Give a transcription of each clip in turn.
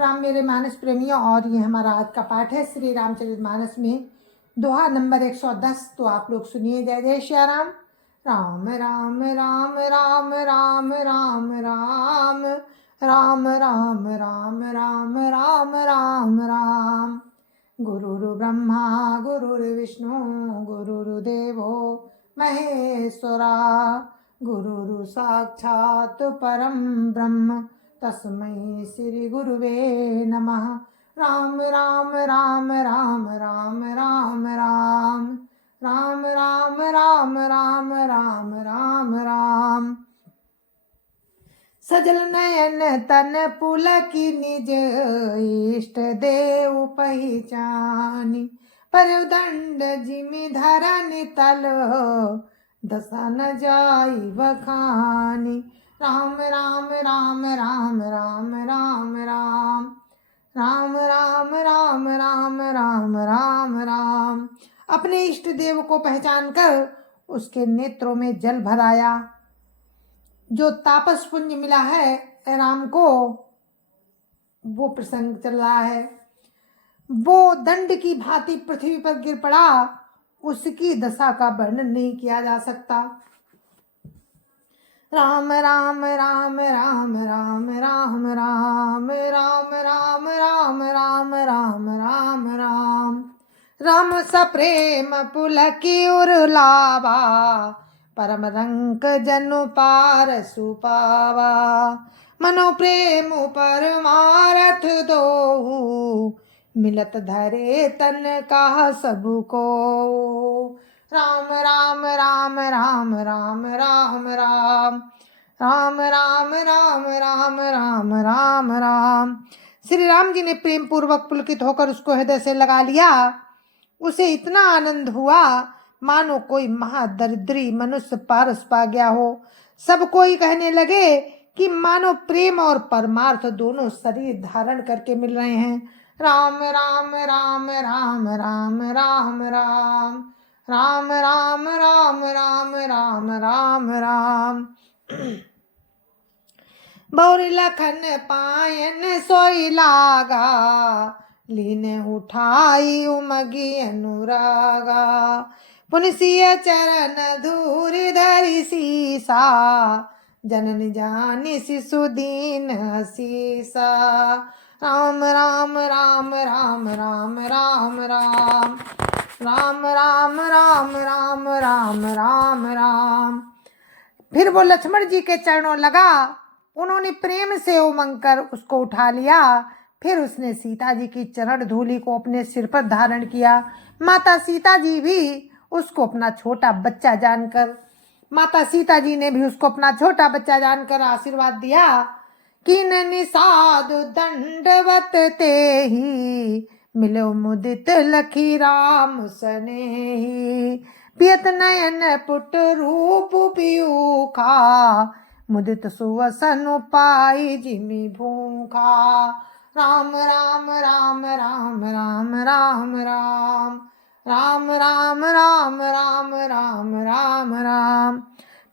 प्रणाम मेरे मानस प्रेमियों। और ये हमारा आज का पाठ है श्री रामचरितमानस में दोहा नंबर 110। तो आप लोग सुनिए। जय जय श्री राम। राम राम राम राम राम राम राम राम राम राम राम राम राम राम। गुरुर्ब्रह्मा गुरुर्विष्णु गुरुर्देवो महेश्वरा। गुरुर् साक्षात् परम ब्रह्म तस्मै श्री गुरुवे नमः। राम राम राम राम राम राम राम राम राम राम राम राम राम राम। सजल नयन तन पुलकी निज इष्ट देव पहिचानी। पर दंड जिमि धरनि तल दशा न जाई बखानी। राम राम राम राम राम राम राम राम राम राम राम राम राम राम। अपने इष्ट देव को पहचान कर उसके नेत्रों में जल भराया। जो तापस पुंज मिला है राम को, वो प्रसंग चल रहा है। वो दंड की भांति पृथ्वी पर गिर पड़ा, उसकी दशा का वर्णन नहीं किया जा सकता। राम राम राम राम राम राम राम राम राम राम राम राम राम राम। राम सप्रेम पुलकी उर्लावा, परम रंक जनु पार सुपावा। मनो प्रेम परमारथ दो, मिलत धरे तन का सबको। राम राम राम राम राम राम राम राम राम राम राम राम राम राम। श्री राम जी ने प्रेम पूर्वक पुलकित होकर उसको हृदय से लगा लिया। उसे इतना आनंद हुआ मानो कोई महादरिद्री मनुष्य पारस पा गया हो। सब कोई कहने लगे कि मानो प्रेम और परमार्थ दोनों शरीर धारण करके मिल रहे हैं। राम राम राम राम राम राम राम राम राम राम राम राम राम राम। बौर लखन पायन सोई लागा, लीने उठाई उमगी अनुरागा। पुनसिय चरण धूर धरि सीसा, जनन जानि शिशु दीन सीसा। राम राम राम राम राम राम राम राम राम राम राम राम राम राम। फिर वो लक्ष्मण जी के चरणों लगा। उन्होंने प्रेम से उमंग कर उसको उठा लिया। फिर उसने सीता जी की चरण धूलि को अपने सिर पर धारण किया। माता सीता जी भी उसको अपना छोटा बच्चा जानकर आशीर्वाद दिया। किन निषाद दंडवत तेहि, मिलो मुदित लखी राम सनेहि। पियत नयन पुट रूप पियूखा, मुदित सुवसन पाई जिमि भूखा। राम राम राम राम राम राम राम राम राम राम राम राम राम राम।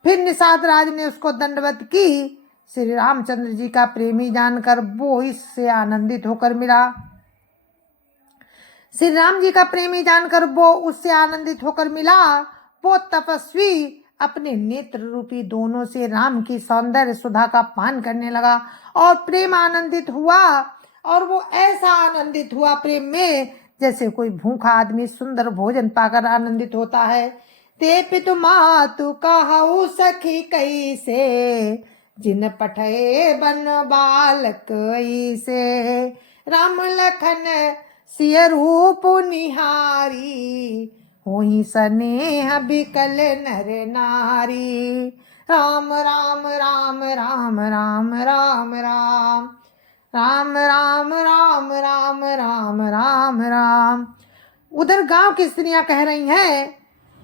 फिर निषाद राज ने उसको दंडवत की। श्री रामचंद्र जी का प्रेमी जानकर वो इससे आनंदित होकर मिला। श्री राम जी का प्रेमी जानकर वो उससे आनंदित होकर मिला। वो तपस्वी अपने नेत्र रूपी दोनों से राम की सौंदर्य सुधा का पान करने लगा और प्रेम आनंदित हुआ। और वो ऐसा आनंदित हुआ प्रेम में जैसे कोई भूखा आदमी सुंदर भोजन पाकर आनंदित होता है। ते पितु मातु कहु सखी कैसे, जिन पठे बन बालक ऐसे। राम लखन सिय रूप निहारी, होई स्नेह बिकल नर नारी। राम राम राम राम राम राम राम राम राम राम राम राम राम राम। उधर गांव की स्त्रियां कह रही हैं,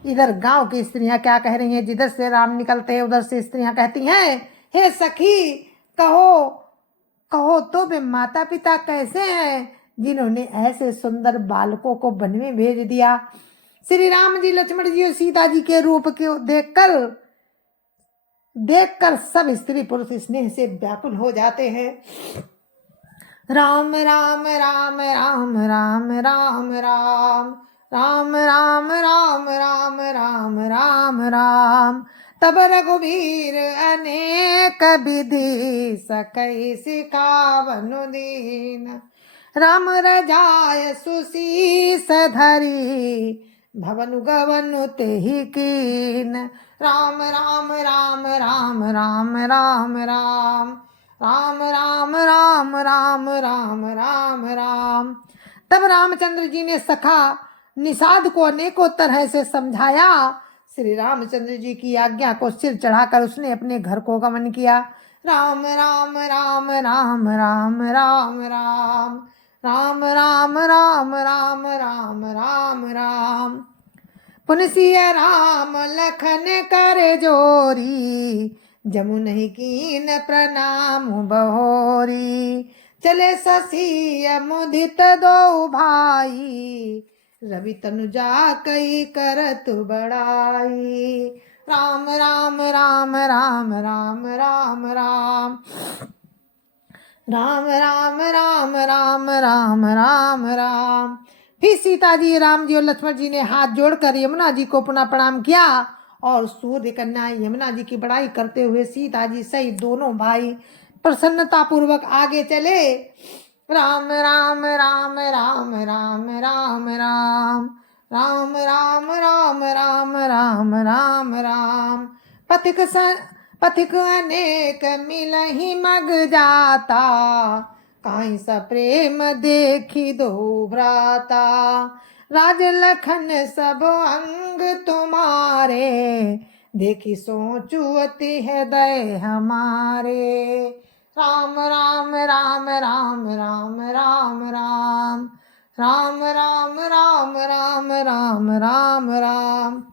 इधर गांव की स्त्रियां क्या कह रही हैं। जिधर से राम निकलते हैं उधर से स्त्रियां कहती हैं, हे सखी कहो कहो तो वे माता पिता कैसे हैं जिन्होंने ऐसे सुंदर बालकों को वन में भेज दिया। श्री राम जी लक्ष्मण जी और सीता जी के रूप को देखकर सब स्त्री पुरुष स्नेह से व्याकुल हो जाते हैं। राम राम राम राम राम राम राम राम राम राम राम राम राम राम। तब रघुवीर अनेक विधि सकई सिखावनु दीन। राम रजाय सुशीस धरी भवनु गवनु तेहि कीन। राम राम राम राम राम राम राम राम राम राम राम राम राम राम। तब रामचंद्र जी ने सखा निषाद को अनेकों तरह से समझाया। श्री रामचंद्र जी की आज्ञा को सिर चढ़ाकर उसने अपने घर को गमन किया। राम राम राम राम राम राम राम राम राम राम राम राम राम राम। पुनसिय राम लखन कर जोरी जमुनि कीन प्रणाम बहोरी। चले शशि मुदित दो भाई रवि तनुजा कई करत बड़ाई। राम राम राम राम राम राम राम राम राम राम राम राम राम राम। फिर सीता जी, राम जी और लक्ष्मण जी ने हाथ जोड़कर यमुना जी को पुनः प्रणाम किया और सूर्य कन्या यमुना जी की बड़ाई करते हुए सीता जी सहित दोनों भाई प्रसन्नता पूर्वक आगे चले। राम राम राम राम राम राम राम राम राम राम राम राम राम राम। पथिक अनेक मिलहि मग जाता काई सा प्रेम देखी दो भ्राता। राज लखन सब अंग तुम्हारे देखी सोचू अति हृदय हमारे। राम राम राम राम राम राम राम राम राम राम राम राम राम राम।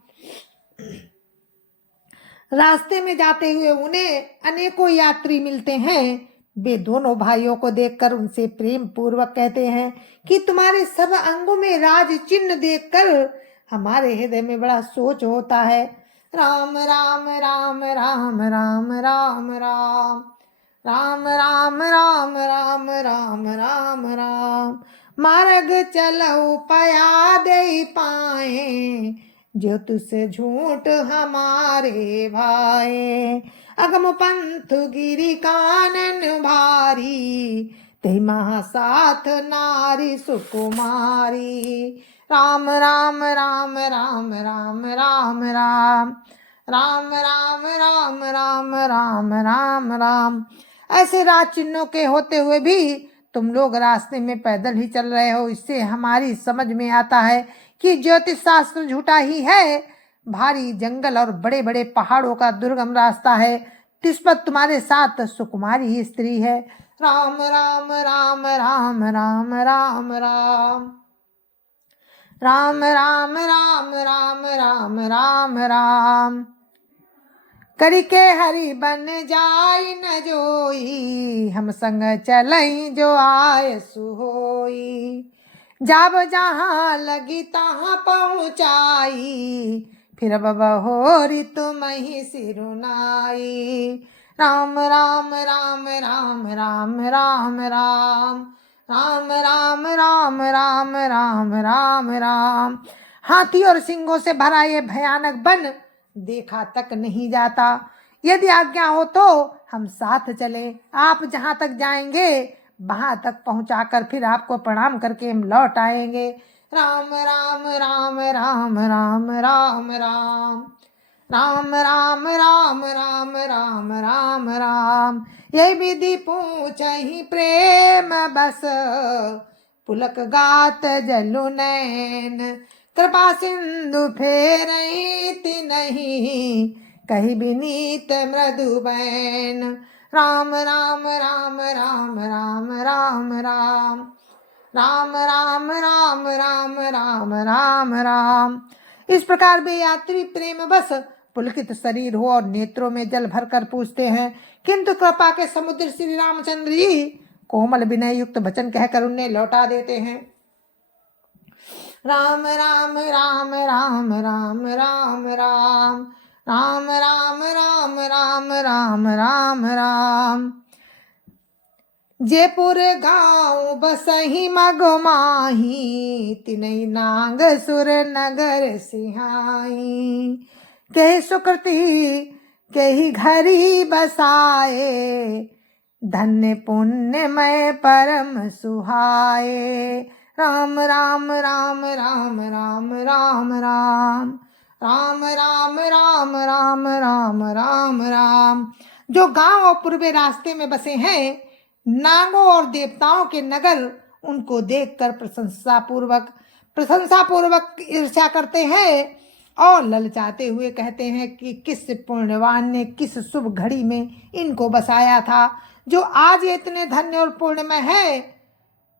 रास्ते में जाते हुए उन्हें अनेकों यात्री मिलते हैं। वे दोनों भाइयों को देखकर उनसे प्रेम पूर्वक कहते हैं कि तुम्हारे सब अंगों में राज चिन्ह देखकर हमारे हृदय में बड़ा सोच होता है। राम राम राम राम राम राम राम राम राम राम राम राम राम राम। मार्ग चलो पया दे पाए जो तुझसे झूठ हमारे भाई। अगम पंथ गिरी कानन भारी ते महासाथ नारी सुकुमारी। राम राम राम राम राम राम राम राम राम राम राम राम राम राम। ऐसे राज चिन्हों के होते हुए भी तुम लोग रास्ते में पैदल ही चल रहे हो, इससे हमारी समझ में आता है कि ज्योतिष शास्त्र झूठा ही है। भारी जंगल और बड़े बड़े पहाड़ों का दुर्गम रास्ता है, जिस पर तुम्हारे साथ सुकुमारी ही स्त्री है। राम राम राम राम राम राम राम राम राम राम राम राम राम राम। करिके हरि बन जाई न जोई हम संग चलई जो आय सुहोई। जाब जहाँ लगी तहाँ पहुँचाई फिर बहोरी तुम ही सिरुनाई। राम राम राम राम राम राम राम राम राम राम राम राम राम राम। हाथी और सिंहों से भरा ये भयानक वन देखा तक नहीं जाता। यदि आज्ञा हो तो हम साथ चले, आप जहाँ तक जाएंगे वहां तक पहुंचाकर फिर आपको प्रणाम करके हम लौट आएंगे। राम राम राम राम राम राम राम राम राम राम राम राम राम राम। यही विधि पूछ ही प्रेम बस पुलक गात जलु नैन। कृपा सिंधु फेरती नहीं कही विनीत मृदु बैन। राम राम राम राम राम राम राम राम राम राम राम राम राम राम। इस प्रकार वे यात्री प्रेम बस पुलकित शरीर हो और नेत्रों में जल भरकर पूछते हैं, किंतु कृपा के समुद्र श्री रामचंद्र जी कोमल विनय युक्त वचन कहकर उन्हें लौटा देते हैं। राम राम राम राम राम राम राम राम राम राम राम राम राम राम। जयपुर गाँव बसही मगमाही, तिनई नाग सुर नगर सिहाई। कही सुकृति कही घरी बसाए, धन्य पुण्यमय परम सुहाए। राम राम राम राम राम राम राम राम राम राम राम राम राम राम। जो गांव और पूर्वी रास्ते में बसे हैं, नागों और देवताओं के नगर उनको देखकर प्रशंसा पूर्वक ईर्ष्या करते हैं और ललचाते हुए कहते हैं कि किस पुण्यवान ने किस शुभ घड़ी में इनको बसाया था, जो आज ये इतने धन्य और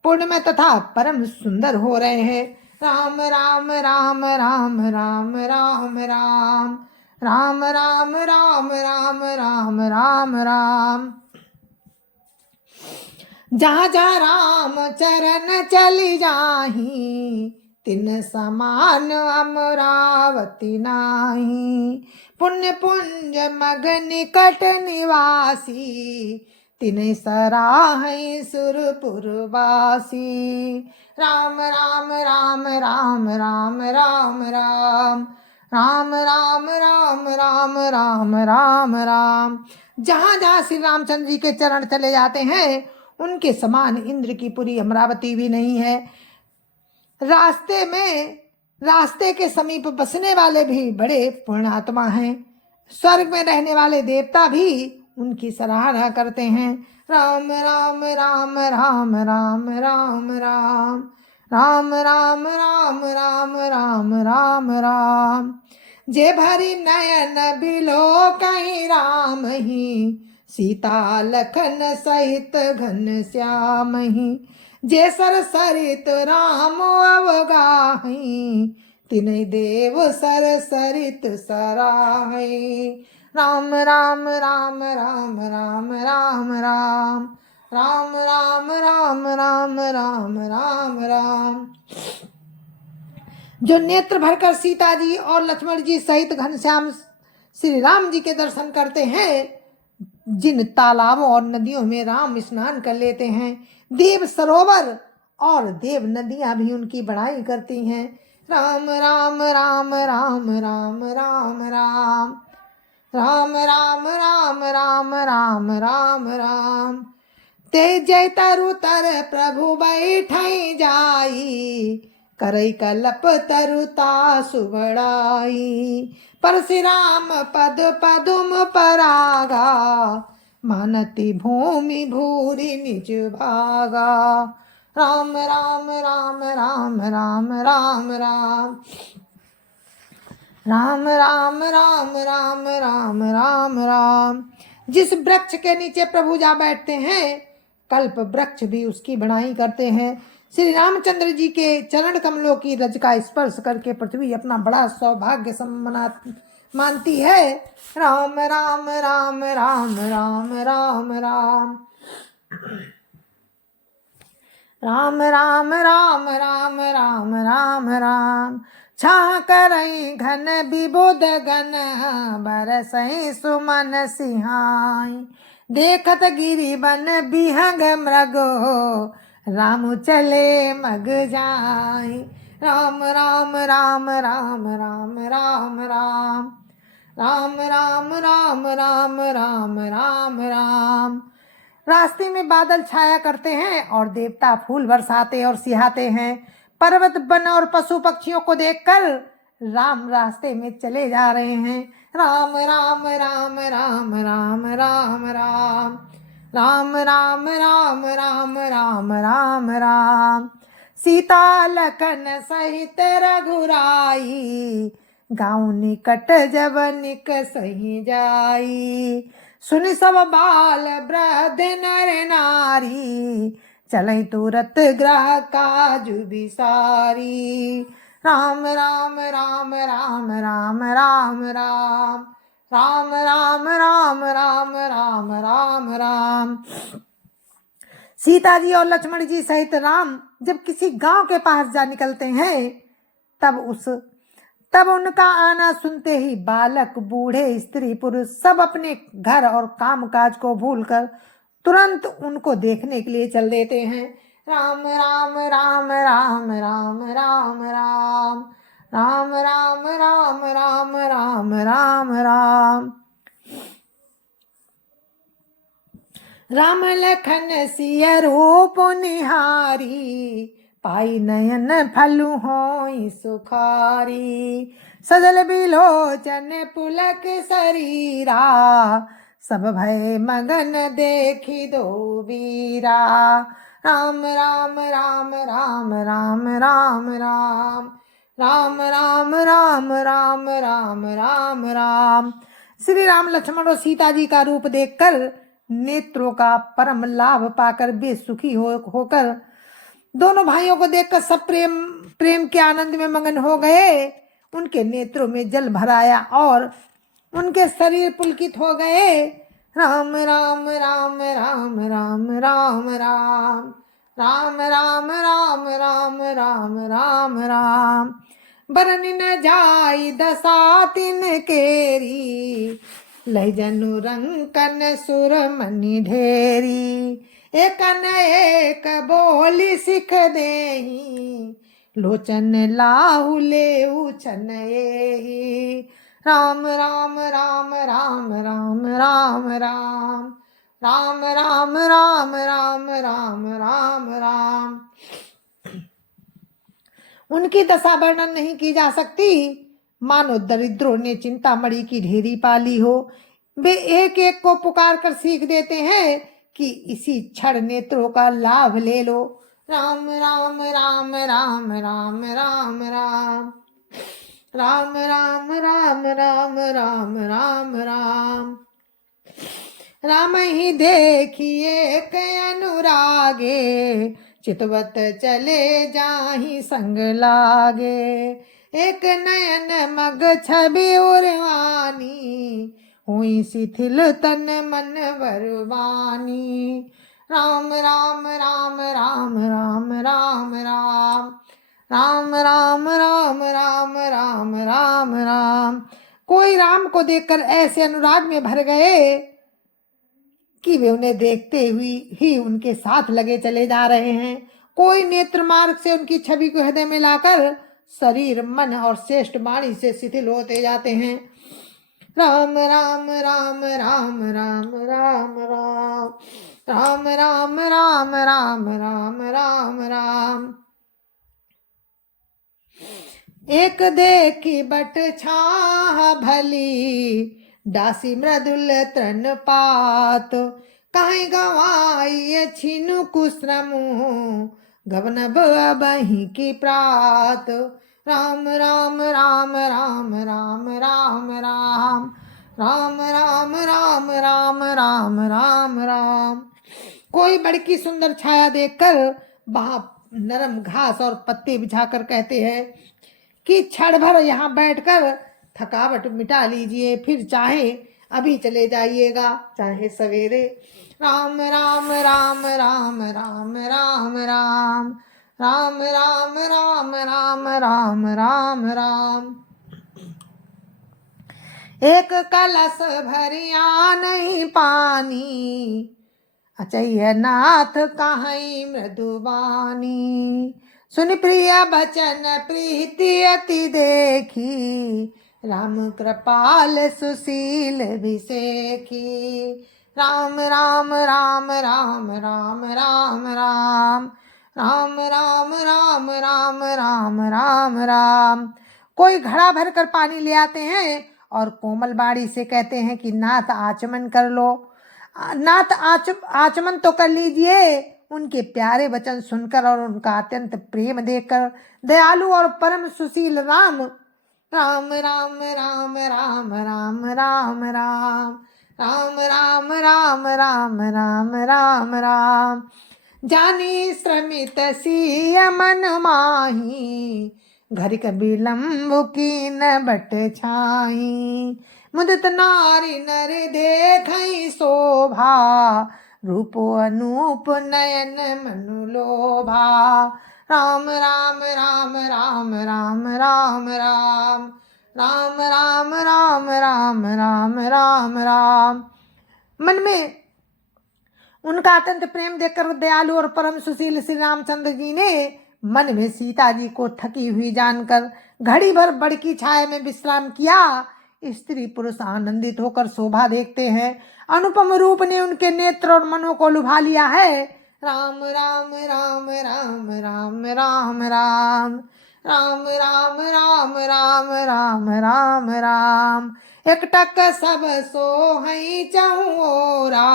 पुण्यमय तथा परम सुंदर हो रहे हैं। राम राम राम राम राम राम राम राम राम राम राम राम राम राम। जहाँ जहाँ राम चरण चली जाही, तिन समान अमरावती नाही। पुण्य पुंज मग निकट निवासी, तिने सराहै सुरपुरवासी। राम राम राम राम राम राम राम राम राम राम राम राम राम राम। जहाँ जहाँ श्री रामचंद्र जी के चरण चले जाते हैं, उनके समान इंद्र की पुरी अमरावती भी नहीं है। रास्ते के समीप बसने वाले भी बड़े पुण्यात्मा हैं। स्वर्ग में रहने वाले देवता भी उनकी सराहना करते हैं। राम राम राम राम राम राम राम राम राम राम राम राम राम राम। जे भरी नयन बिलो कहीं राम ही, सीता लखन सहित घन श्याम ही। जे सर सरित राम अवगाही, तिने देव सर सरित सराही। राम राम राम राम राम राम राम राम राम राम राम राम राम राम। जो नेत्र भरकर सीता जी और लक्ष्मण जी सहित घनश्याम श्री राम जी के दर्शन करते हैं, जिन तालाबों और नदियों में राम स्नान कर लेते हैं, देव सरोवर और देव नदियां भी उनकी बड़ाई करती हैं। राम राम राम राम राम राम राम राम राम राम राम राम राम राम। ते जय तरु तर प्रभु बैठई जाई, करई कलप तरुता सुबड़ाई। परशुराम पद पदुम परागा, मानती भूमि भूरि निज भागा। राम राम राम राम राम राम राम राम राम राम राम राम राम राम। जिस वृक्ष के नीचे प्रभु जा बैठते हैं, कल्प वृक्ष भी उसकी बड़ाई करते हैं। श्री रामचंद्र जी के चरण कमलों की रज का स्पर्श करके पृथ्वी अपना बड़ा सौभाग्य मानती है। राम राम राम राम राम राम राम राम राम राम राम राम राम राम। छा करई घन विबुध गन, बरसई सुमन सिहाई। देखत गिरि बन बिहंग मृगो, राम चले मग जाई। राम राम राम राम राम राम राम राम राम राम राम राम राम राम। रास्ते में बादल छाया करते हैं और देवता फूल बरसाते और सिहाते हैं। पर्वत वन और पशु पक्षियों को देखकर राम रास्ते में चले जा रहे हैं। राम राम राम राम राम राम राम राम राम राम राम राम राम राम। सीता लखन सहित रघुराई, गाँव निकट जब निक सही जाई। सुन सब बाल वृद्ध नर नारी, चले तुरत ग्रह काज बिसारी। राम राम राम राम राम राम राम राम राम राम राम राम राम राम। सीता जी और लक्ष्मण जी सहित राम जब किसी गांव के पास जा निकलते हैं, तब उनका आना सुनते ही बालक बूढ़े स्त्री पुरुष सब अपने घर और काम काज को भूलकर तुरंत उनको देखने के लिए चल देते हैं। राम राम राम राम राम राम राम राम राम राम राम राम राम राम। राम लखन सिय रूप निहारी, पाई नयन फलु होई सुखारी। सजल बिलोचन पुलक शरीरा, सब भय मगन देखी दो वीरा। राम राम राम राम राम राम राम राम राम राम राम राम राम राम। श्री राम लक्ष्मण और सीता जी का रूप देखकर नेत्रों का परम लाभ पाकर वे सुखी होकर दोनों भाइयों को देखकर सब प्रेम के आनंद में मगन हो गए। उनके नेत्रों में जल भराया और उनके शरीर पुलकित हो गए। राम राम राम राम राम राम राम राम राम राम राम राम राम राम। बरन न जाई दशा तिन केरी, लय जनु रंकन सुर मनि ढेरी। एक न एक बोली सिख देही, लोचन लाहु लेऊ छन एही। राम राम राम राम राम राम राम राम राम राम राम राम राम राम। उनकी दशा वर्णन नहीं की जा सकती, मानो दरिद्रों ने चिंतामणि की ढेरी पाली हो। वे एक एक को पुकार कर सीख देते हैं कि इसी क्षण नेत्रों का लाभ ले लो। राम राम राम राम राम राम राम राम राम राम राम राम राम राम। राम ही देखिए के अनुरागे, चितवत चले जाहि संग लागे। एक नयन मग छवि उर्वानी, हुई शिथिल तन मन बरवानी। राम राम राम राम राम राम राम राम राम राम राम राम राम राम। कोई राम को देखकर ऐसे अनुराग में भर गए कि वे उन्हें देखते हुए ही उनके साथ लगे चले जा रहे हैं। कोई नेत्र मार्ग से उनकी छवि को हृदय में लाकर शरीर मन और श्रेष्ठ वाणी से शिथिल होते जाते हैं। राम राम राम राम राम राम राम राम राम राम राम राम राम राम। एक देखी बट छाह भली, दासी मृदुल तृण पात। कहीं गवाई छिनु कुश्रमु, गवनब अबहि की प्रात। राम राम राम राम राम राम राम राम राम राम राम राम राम राम। कोई बड़की सुंदर छाया देखकर वहां नरम घास और पत्ते बिछाकर कहते हैं कि क्षण भर यहाँ बैठकर थकावट मिटा लीजिए, फिर चाहे अभी चले जाइएगा, चाहे सवेरे। राम राम राम राम राम राम राम राम राम राम राम राम राम राम। एक कलश भरिया नहीं पानी, अचैय नाथ कहीं मृदुबानी। सुन प्रिय बचन प्रीति अति देखी, राम कृपाल सुशील विसेखी। राम राम राम राम राम राम राम राम राम राम राम राम राम राम। कोई घड़ा भर कर पानी ले आते हैं और कोमल बाड़ी से कहते हैं कि नाथ आचमन कर लो। नाथ आचमन तो कर लीजिए। उनके प्यारे वचन सुनकर और उनका अत्यंत प्रेम देखकर दयालु और परम सुशील राम राम राम राम राम राम राम राम राम राम राम राम राम राम राम। जानी श्रमित सिय मन माही, घर विलम्ब की न बट छाई। मुदित नारी नर देखई शोभा, रूपो अनूप नयन मनु लोभा। राम राम राम राम राम राम राम राम राम राम राम राम राम राम। मन में उनका अत्यंत प्रेम देखकर दयालु और परम सुशील श्री रामचंद्र जी ने मन में सीता जी को थकी हुई जानकर घड़ी भर बड़ की छाया में विश्राम किया। स्त्री पुरुष आनंदित होकर शोभा देखते हैं। अनुपम रूप ने उनके नेत्र और मनों को लुभा लिया है। राम राम राम राम राम राम राम राम राम राम राम राम राम राम एकटक सब सोहई चहुओरा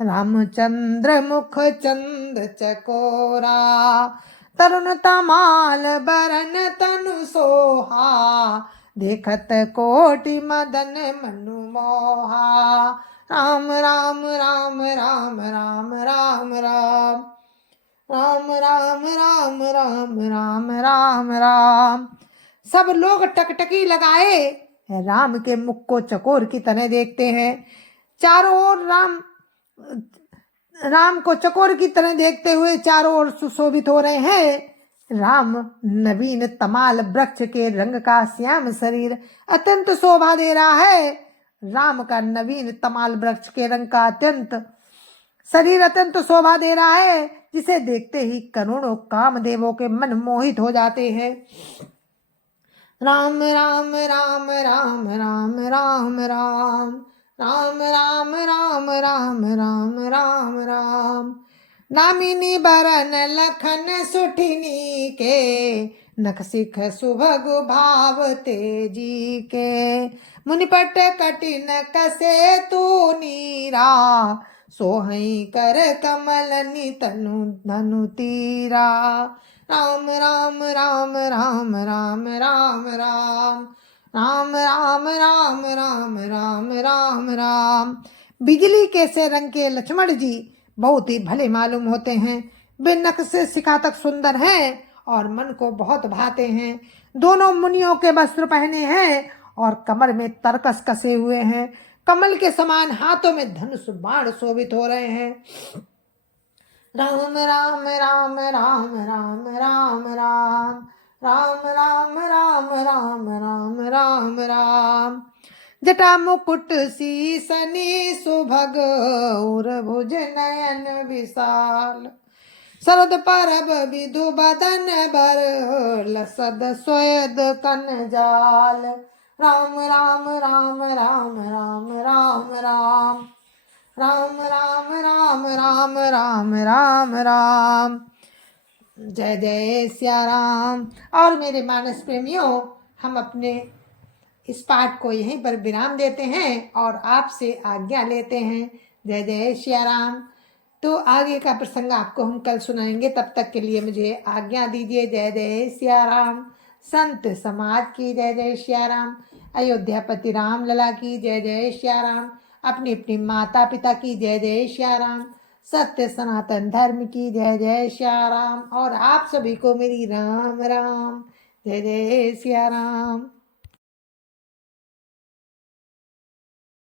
रामचंद्र मुख चंद चकोरा तरुण तमाल बरन तनु सोहा देखत कोटि मदन मनु मोहा राम राम राम राम राम राम राम राम राम राम राम राम राम राम। सब लोग टकटकी लगाए राम के मुख को चकोर की तरह देखते हैं। चारों ओर राम को चकोर की तरह देखते हुए चारों ओर सुशोभित हो रहे हैं। राम नवीन तमाल वृक्ष के रंग का श्याम शरीर अत्यंत शोभा दे रहा है। राम का नवीन तमाल वृक्ष के रंग का शरीर अत्यंत शोभा दे रहा है, जिसे देखते ही करोड़ों कामदेवों के मन मोहित हो जाते हैं। राम राम राम राम राम राम राम राम राम राम राम राम राम राम नामिनी बरन लखन सुठिनी के नख सिख सुभग भाव तेजी के मुनिपट कटिन कसे तू नीरा सोहई कर कमलनि तनु धनु तीरा राम राम राम राम राम राम राम राम राम राम राम राम राम राम। बिजली के से रंग के लक्ष्मण जी बहुत ही भले मालूम होते हैं। वे नख से शिखा तक सुंदर हैं और मन को बहुत भाते हैं। दोनों मुनियों के वस्त्र पहने हैं और कमर में तरकस कसे हुए हैं। कमल के समान हाथों में धनुष बाण शोभित हो रहे हैं। राम राम राम राम राम राम राम राम राम राम राम राम राम राम जटा मुकुट सीसनी सुभग और भुज नयन विशाल शरद परब विधु बदन बर लसद स्वेद कन जाल राम राम राम राम राम राम राम राम राम राम राम राम राम राम। जय जय सिया राम। और मेरे मानस प्रेमियों, हम अपने इस पाठ को यहीं पर विराम देते हैं और आपसे आज्ञा लेते हैं। जय जय सिया राम। तो आगे का प्रसंग आपको हम कल सुनाएंगे। तब तक के लिए मुझे आज्ञा दीजिए। जय जय सिया राम। संत समाज की जय जय सिया राम। अयोध्यापति राम लला की जय जय सिया राम। अपनी अपनी माता पिता की जय जय सिया राम। सत्य सनातन धर्म की जय जय सिया राम। और आप सभी को मेरी राम राम। जय जय सिया राम।